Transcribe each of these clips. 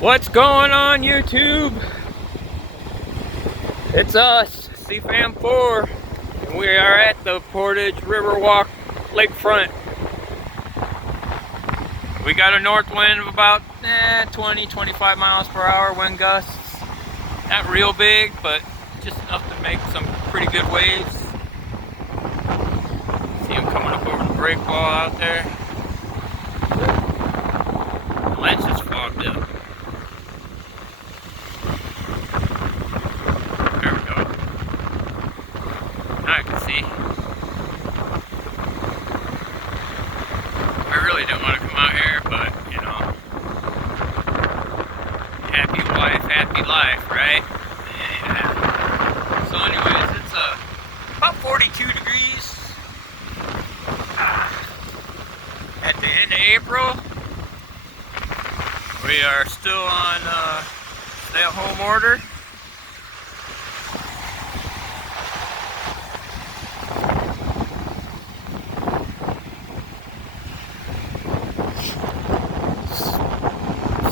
What's going on, YouTube? It's us, CFAM4, and we are at the Portage Riverwalk lakefront. We got a north wind of about 20-25 miles per hour wind gusts. Not real big, but just enough to make some pretty good waves. See them coming up over the break wall out there. The lens is fogged up. There we go. Now I can see. I really didn't want to come out here, but you know, happy wife, happy life, right? Yeah. So anyways, it's about 42 degrees at the end of April. We are still on stay-at-home order.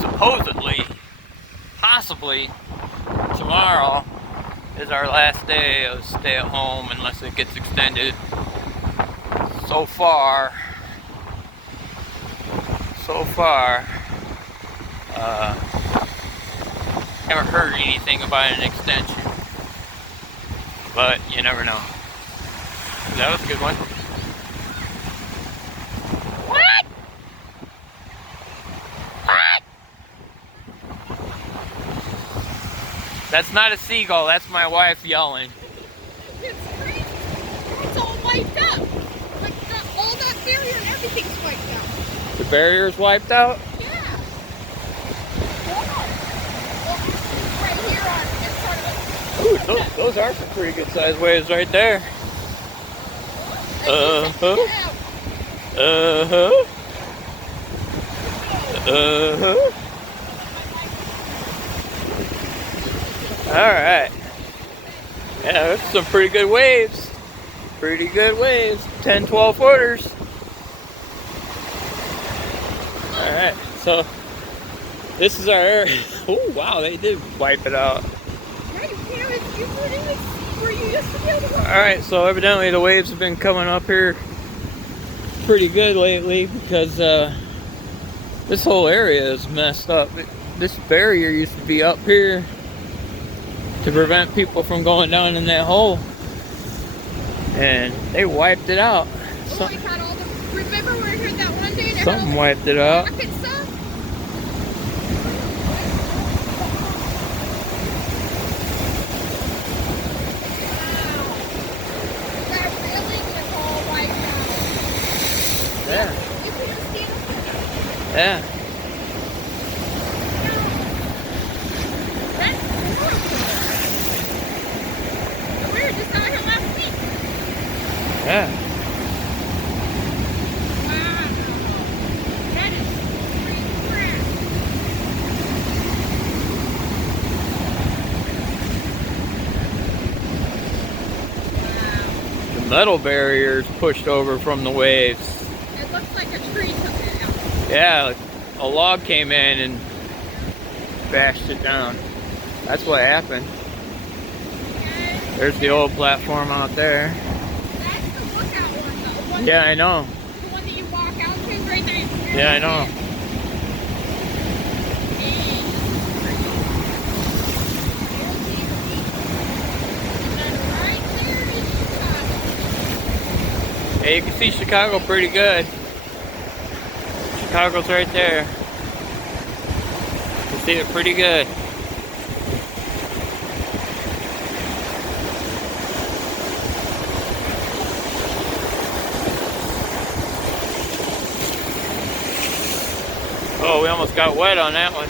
Supposedly, possibly, tomorrow is our last day of stay-at-home unless it gets extended. So far, haven't heard anything about an extension, but you never know. That was a good one. What? That's not a seagull, that's my wife yelling. It's crazy. It's all wiped up. Like all that barrier and everything's wiped out. The barrier's wiped out? Yeah. Well, right here on this part of it. Ooh, those are some pretty good sized waves right there. Uh-huh. Uh-huh. Uh-huh. Alright. Yeah, there's some pretty good waves. Pretty good waves. 10-12 footers. Alright, so this is our area. Oh wow, they did wipe it out. Alright, so evidently the waves have been coming up here pretty good lately because this whole area is messed up. This barrier used to be up here to prevent people from going down in that hole, and they wiped it out. Oh, it had all the, remember we were here that one day? Something wiped it out. And stuff? Wow. That railing was all wiped out. Yeah. You couldn't see it? Yeah. Yeah. Wow. That is pretty crap. Wow. The metal barrier is pushed over from the waves. It looks like a tree took it out. Yeah, a log came in and bashed it down. That's what happened. Okay. There's the old platform out there. Yeah, I know. The one that you walk out to is right there. Yeah, I know. Yeah, you can see Chicago pretty good. Chicago's right there. You can see it pretty good. Oh, we almost got wet on that one.